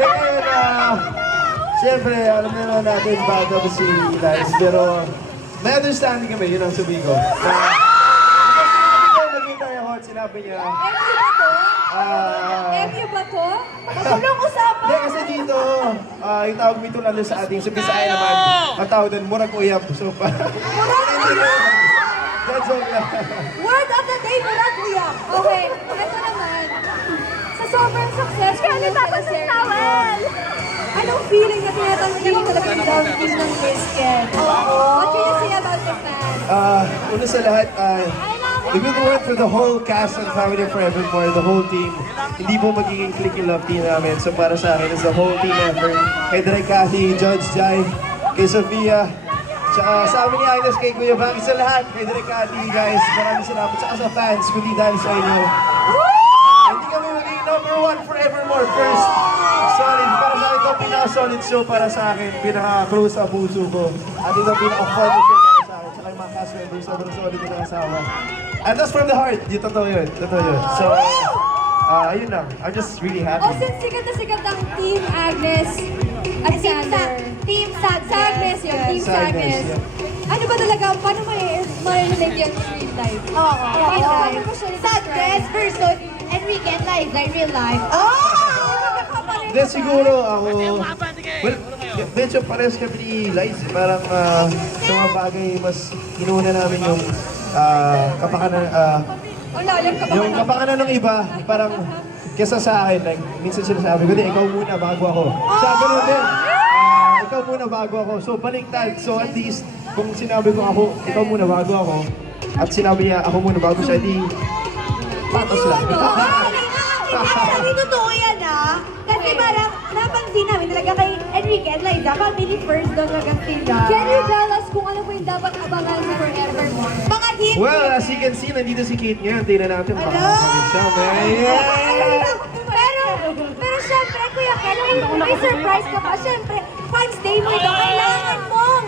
Ngayon, siyempre, alam naman natin bago ba si Lance, pero may understanding kami, yun ang sabi ko. Nagkita ako at sinabi niya, Emyo ba to? Magulong usapan! hindi, kasi dito, yung tawag mito lalo sa ating sa Bisaya naman, ang tawag doon, murag uyab. So, that's all lang. Word of the day, mula kuya. Okay, ito naman. Sa sobrang success ko ng teleserye, anong feeling na tinatangkilik talaga yung love team ng Biscuit? What can you say about the fans? Una sa lahat, if you went for the whole cast and family of Forevermore, the whole team, hindi po magiging click yung love team namin. So para sa akin, it's the whole team effort. Kay Direk Cathy, Judge Jai, kay Sofia, tsaka sa amin ni Agnes, kay Kuya Bang, sa lahat, kay Direk Cathy, guys, maraming salamat. Tsaka sa fans, kundi dahil sa inyo. Hindi kami magiging #1 Forevermore. First, solid. Para sa akin, ito pinaka-solid show para sa akin. Pinaka-close sa puso ko. At ito pinaka-fun show para sa akin. Tsaka yung mga cast members, sobrang solid yung asawa. And that's from the heart. Yung totoo yun. Totoo yun. So, ayun lang. I'm just really happy. Oh, since sikat ang Team Agnes at Sander. Team Sagnes yun. Team Sagnes, Sagnes. Ano ba talaga? Paano ma-relate yan sa real life? Oo. Paano mo siya Sagres versus Enrique and Liza in real life. Then siguro ako, well, medyo pares kami ni Liz. Parang sa mga bagay, mas inuuna namin yung kapakanan, yung kapakanan ng iba. Parang kesa sa akin, like, minsan sinasabi ko, ikaw muna bago ako. Siya ganun din. Ikaw muna bago ako. So baliktad. So at least, kung sinabi ko ako, ikaw muna bago ako, at sinabi niya ako muna bago siya, di patos lang. Actually, totoo yan Kasi parang napansin namin talaga kay Enrique and Liza, family first daw talaga sila. Can you tell us kung ano po yung dapat abangan sa Forevermore? Mga hint. Well, as you can see, nandito si Kate ngayon. Tingnan natin, baka makamit siya. Pero syempre, Kuya Ken, may surprise ka pa. Syempre, fans day mo ito. Kailangan mo